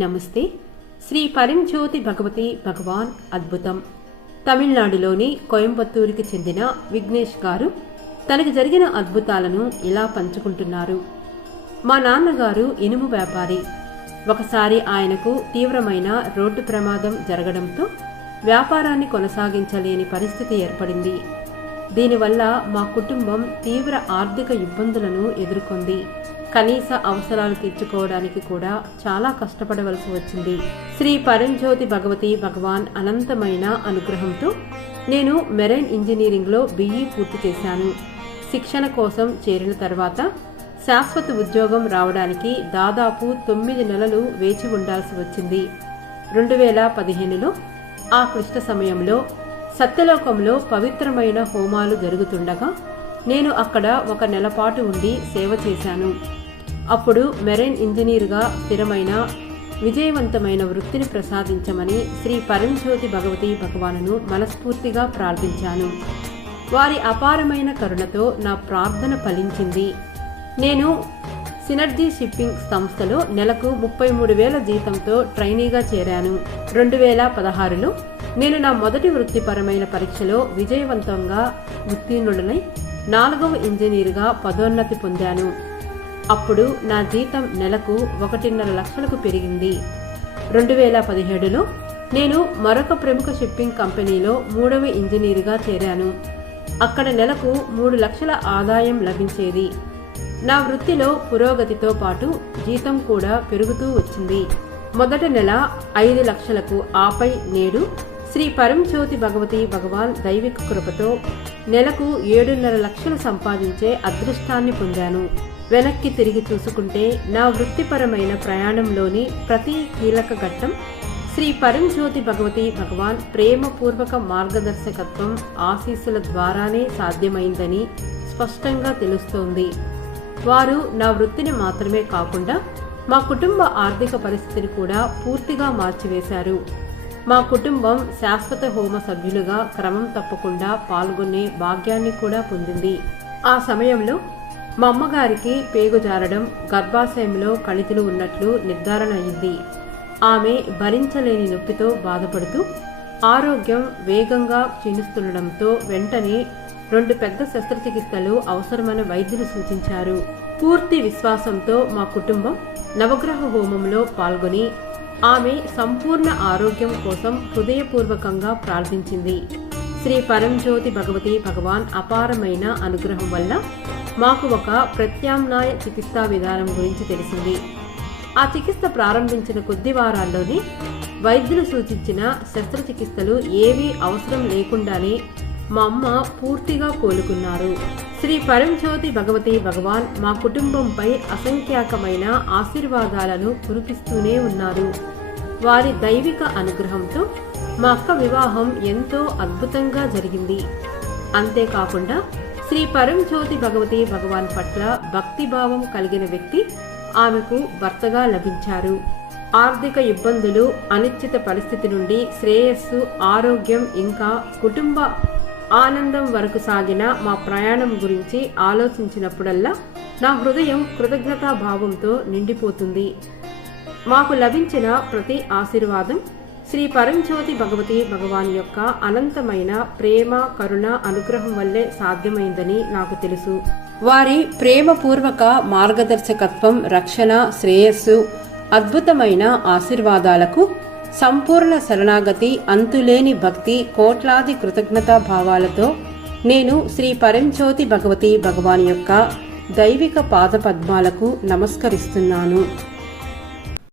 నమస్తే. శ్రీ పరంజ్యోతి భగవతి భగవాన్ అద్భుతం. తమిళనాడులోని కోయంబత్తూరుకి చెందిన విఘ్నేష్ గారు తనకు జరిగిన అద్భుతాలను ఇలా పంచుకుంటున్నారు. మా నాన్నగారు ఇనుము వ్యాపారి. ఒకసారి ఆయనకు తీవ్రమైన రోడ్డు ప్రమాదం జరగడంతో వ్యాపారాన్ని కొనసాగించలేని పరిస్థితి ఏర్పడింది. దీనివల్ల మా కుటుంబం తీవ్ర ఆర్థిక ఇబ్బందులను ఎదుర్కొంది. కనీస అవసరాలు తీర్చుకోవడానికి కూడా చాలా కష్టపడవలసి వచ్చింది. శ్రీ పరంజ్యోతి భగవతి భగవాన్ అనంతమైన అనుగ్రహంతో నేను మెరైన్ ఇంజనీరింగ్లో BE పూర్తి చేశాను. శిక్షణ కోసం చేరిన తర్వాత శాశ్వత ఉద్యోగం రావడానికి దాదాపు 9 నెలలు వేచి ఉండాల్సి వచ్చింది. 2015లో ఆ క్లిష్ట సమయంలో సత్యలోకంలో పవిత్రమైన హోమాలు జరుగుతుండగా నేను అక్కడ 1 నెల పాటు ఉండి సేవ చేశాను. అప్పుడు మెరైన్ ఇంజనీర్గా స్థిరమైన విజయవంతమైన వృత్తిని ప్రసాదించమని శ్రీ పరంజ్యోతి భగవతి భగవానును మనస్ఫూర్తిగా ప్రార్థించాను. వారి అపారమైన కరుణతో నా ప్రార్థన ఫలించింది. నేను సినర్జీ షిప్పింగ్ సంస్థలో నెలకు 33,000 జీతంతో ట్రైనీగా చేరాను. 2016లో నేను నా మొదటి వృత్తిపరమైన పరీక్షలో విజయవంతంగా ఉత్తీర్ణుడనై 4వ ఇంజనీరుగా పదోన్నతి పొందాను. అప్పుడు నా జీతం నెలకు 1.5 లక్షలకు పెరిగింది. 2017లో నేను మరొక ప్రముఖ షిప్పింగ్ కంపెనీలో 3వ ఇంజనీరుగా చేరాను. అక్కడ నెలకు 3 లక్షల ఆదాయం లభించేది. నా వృత్తిలో పురోగతితో పాటు జీతం కూడా పెరుగుతూ వచ్చింది. మొదటి నెల 5 లక్షలకు, ఆపై నేడు శ్రీ పరంజ్యోతి భగవతి భగవాన్ దైవిక కృపతో నెలకు 7.5 లక్షలు సంపాదించే అదృష్టాన్ని పొందాను. వెనక్కి తిరిగి చూసుకుంటే నా వృత్తిపరమైన ప్రయాణంలోని ప్రతి కీలక ఘట్టం శ్రీ పరంజ్యోతి భగవతి భగవాన్ ప్రేమపూర్వక మార్గదర్శకత్వం ఆశీస్సుల ద్వారానే సాధ్యమైందని స్పష్టంగా తెలుస్తోంది. వారు నా వృత్తిని మాత్రమే కాకుండా మా కుటుంబ ఆర్థిక పరిస్థితిని కూడా పూర్తిగా మార్చివేశారు. మా కుటుంబం శాశ్వత హోమ సభ్యులుగా క్రమం తప్పకుండా పాల్గొనే భాగ్యాన్ని కూడా పొందింది. ఆ సమయంలో మా అమ్మగారికి పేగు జారడం, గర్భాశయంలో కణితులు ఉన్నట్లు నిర్ధారణ అయింది. ఆమె భరించలేని నొప్పితో బాధపడుతూ ఆరోగ్యం వేగంగా క్షీణిస్తుండటంతో వెంటనే 2 పెద్ద శస్త్రచికిత్సలు అవసరమని వైద్యులు సూచించారు. పూర్తి విశ్వాసంతో మా కుటుంబం నవగ్రహ హోమంలో పాల్గొని ఆమె సంపూర్ణ ఆరోగ్యం కోసం హృదయపూర్వకంగా ప్రార్థించింది. శ్రీ పరంజ్యోతి భగవతి భగవాన్ అపారమైన అనుగ్రహం వల్ల మాకు ఒక ప్రత్యామ్నాయ చికిత్సా విధానం గురించి తెలిసింది. ఆ చికిత్స ప్రారంభించిన కొద్ది వారాల్లోనే వైద్యులు సూచించిన శస్త్రచికిత్సలు ఏవీ అవసరం లేకుండానే మా అమ్మ పూర్తిగా కోలుకున్నారు. శ్రీ పరంజ్యోతి భగవతి భగవాన్ మా కుటుంబంపై అసంఖ్యాకమైన ఆశీర్వాదాలను కురిపిస్తూనే ఉన్నారు. వారి దైవిక అనుగ్రహంతో మా అక్క వివాహం ఎంతో అద్భుతంగా జరిగింది. అంతేకాకుండా శ్రీ పరంజ్యోతి భగవతి భగవాన్ పట్ల భక్తిభావం కలిగిన వ్యక్తి ఆమెకు భర్తగా లభించారు. ఆర్థిక ఇబ్బందులు, అనిశ్చిత పరిస్థితి నుండి శ్రేయస్సు, ఆరోగ్యం ఇంకా కుటుంబ ఆనందం వరకు సాగిన మా ప్రయాణం గురించి ఆలోచించినప్పుడల్లా నా హృదయం కృతజ్ఞతాభావంతో నిండిపోతుంది. మాకు లభించిన ప్రతి ఆశీర్వాదం శ్రీ పరంజ్యోతి భగవతి భగవాన్ యొక్క అనంతమైన ప్రేమ, కరుణ, అనుగ్రహం వల్లే సాధ్యమైందని నాకు తెలుసు. వారి ప్రేమపూర్వక మార్గదర్శకత్వం, రక్షణ, శ్రేయస్సు, అద్భుతమైన ఆశీర్వాదాలకు సంపూర్ణ శరణాగతి, అంతులేని భక్తి, కోట్లాది కృతజ్ఞతా భావాలతో నేను శ్రీ పరంజ్యోతి భగవతి భగవాన్ యొక్క దైవిక పాదపద్మాలకు నమస్కరిస్తున్నాను.